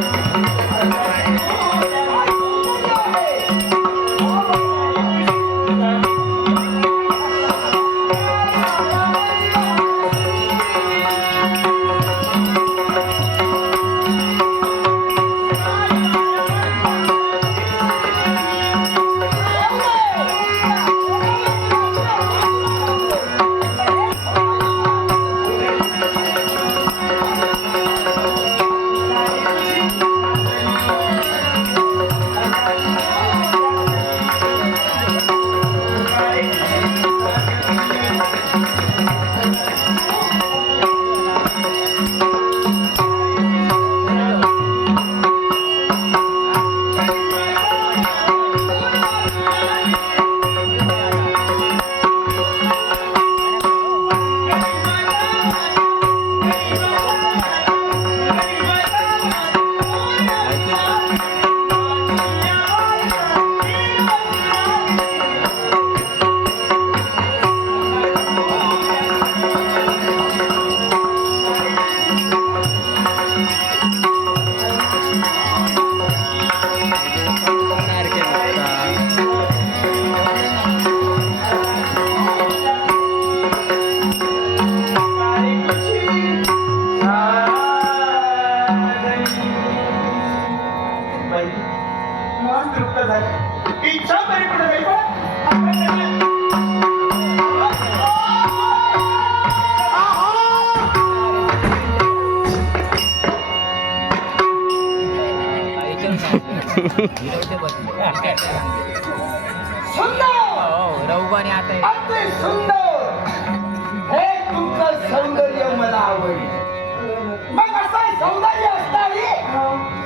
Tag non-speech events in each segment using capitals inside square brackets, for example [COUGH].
बाई, [LAUGHS] सुंदर! रवगाने आता अति सुंदर! हे तुमचं सौंदर्य मला आवडले. मग असं सौंदर्य असणारी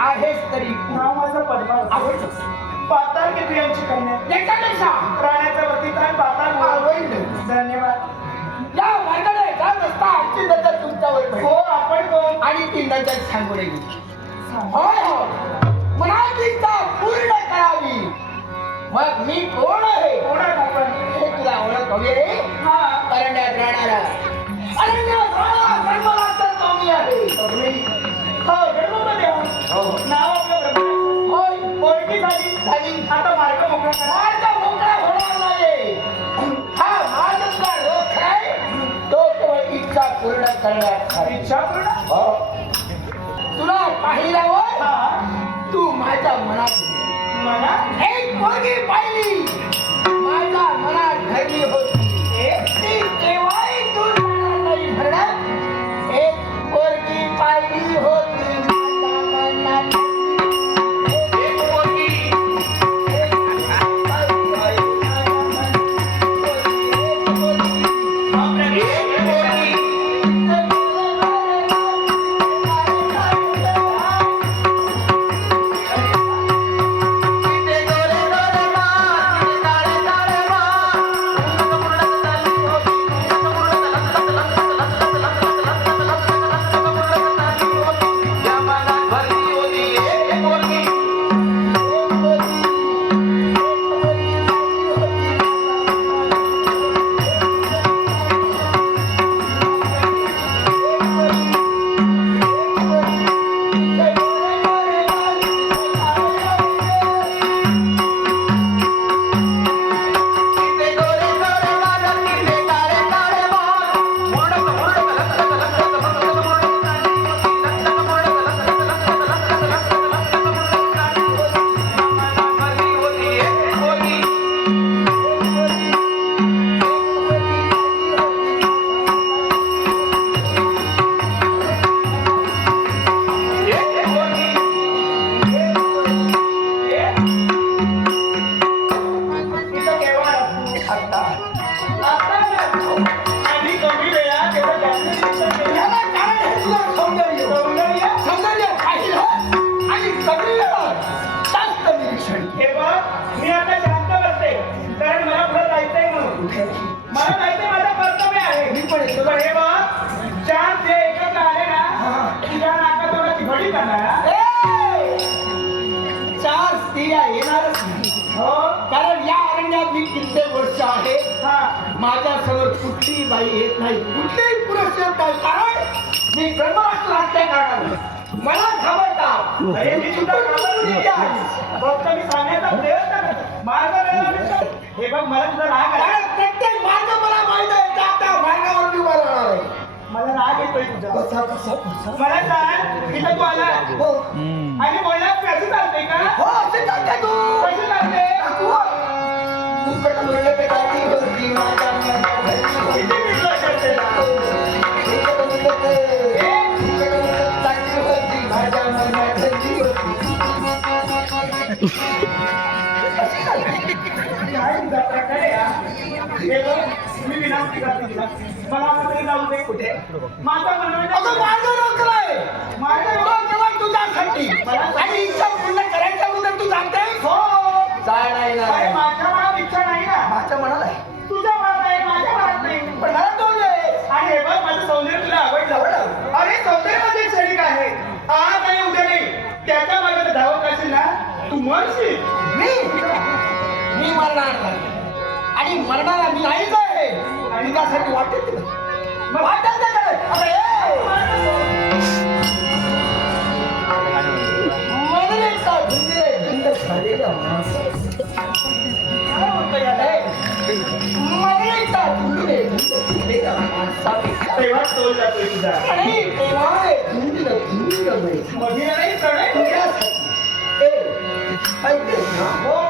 आहेच तरी नाव माझं पद्मा आवडतं पाताळ की प्रियांची कन्या. याच्यापेक्षा प्राण्याच्या वरती काय पाताळ आवडलं. धन्यवाद. या मार्गाने जात असता. आजची नजर तुमच्यावर. हो आपण कोण आणि ती नजर सांगू नये. होय हो इच्छा पूर्ण करावी मग मी कोण आहे? कोण आपण हे तुला ओळख हवी रे हा. अरण्यात राहणारा. अरण्यात राहणारा जन्मला तर तो मी आहे हो जन्ममध्ये हो. नाव आपलं ब्रह्मदेव. होय ओळखी झाली. झाली. आता मार्ग मोकळा करा. मार्ग मोकळा होणार नाही हा मार्गचा रोख आहे? तो केवळ इच्छा पूर्ण करण्यात इच्छा पूर्ण? हो. तुला पाहिल्यावर मनात एक चार स्त्रिया येणारच हो? कारण या अरण्यात मी कित्येक वर्ष आहे. माझ्यासमोर कुठलीही बाई येत नाही. कुठलेही पुरुष येत नाही. कारण मी मला घाबरता अरे मी तुझा घाबरून येते आज. फक्त मी सांगण्याचा प्रयत्न करतो. मार्ग वेळेला मिळतो. हे बघ मला तुझा राग आला. कारण प्रत्येक मार्ग मला मार्गावर मी उभा राहणार आहे. मला राग येतोय तुझा कसा कसा कसा मला सांग इथं तू आला हो. आणि बोलला कशी चालते का? हो असे चालते तू. कशी चालते तू तुमकडे म्हणलं ते गाडी होती माझ्या मनात. किती मिनिटं करते ना? तुमकडे म्हणलं ते- तुमकडे म्हणलं चांगली होती माझ्या मनात होती. प्रकार आहे मी विनंती मला मात्र जाऊ दे कुठे माझा तुझ्यासाठी आणि इच्छा पूर्ण करायच्या अगोदर तू सांगतेस हो काय नाही माझ्या मनात इच्छा नाही ना माझ्या मनाला आहे तुझ्या मनात आहे माझ्या मनात नाही पण मला आणि हे बघ माझं सौंदर्य तुला आवडलं आवडलं. अरे सौंदर्य म्हणजे क्षणिक आहे आज नाही उद्या नाही त्याच्यामागे धावत असेल ना तू मरशील मी मी मरणार नाही आणि मरणारा मी नाहीच आहे. आणि त्यासाठी वाटेल ते मग वाटेल. तेव्हा तोल तुझा तेव्हा नाही ऐकतेस ना? हो.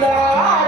तुला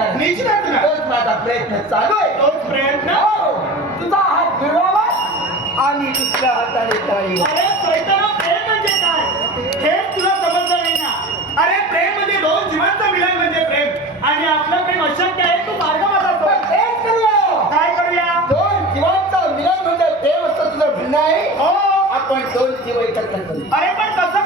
टाइम वाटणार निश्चितच ना तोच माझा प्रयत्न चालू आहे. तोच प्रयत्न? हो, तुझा हात फिरवावा आणि दुसऱ्या हाताने अरे प्रेम म्हणजे काय? हे तुला समजलं नाही ना? अरे प्रेम म्हणजे दोन जीवांचं मिलन म्हणजे प्रेम. आणि आपलं प्रेम अशक्य आहे तू मार्ग माझा पण तेच करूया. काय करूया? दोन जीवांचं मिलन म्हणजे प्रेम असं तुझं म्हणणं आहे. हो. आपण दोन जीव एकत्र करू. अरे पण कसं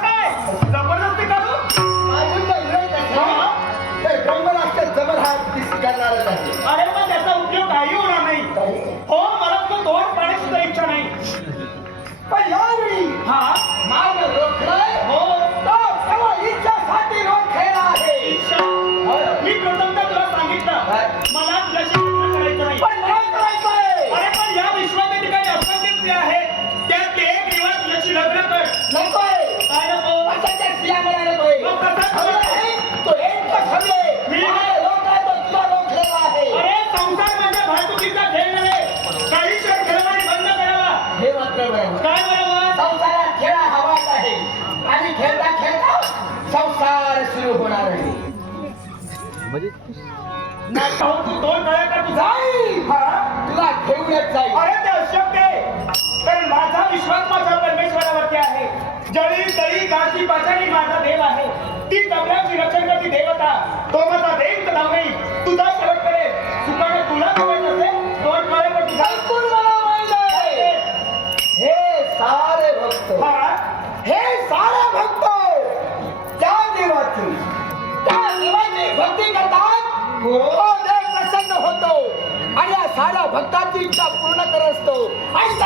नाही पाहू तू दोन गळ्या का तुझा? हा तुला घेऊनच जाईल. अरे ते अशक्य कारण माझा विश्वास माझ्या परमेश्वरावरती आहे. जळी तळी काशी पाचाडी माझा देव आहे. ती तबल्याची रक्षण करती देवता. तो माझा देव तुझा शेवट करेल. सुखाने तुला तुझा? आहे. हे सारे भक्त. हा? हे सारे भक्त. त्या देवाची. त्या देवाची भक्ती करतात. तो साऱ्या भक्तांची इच्छा पूर्ण करत असतो. आणि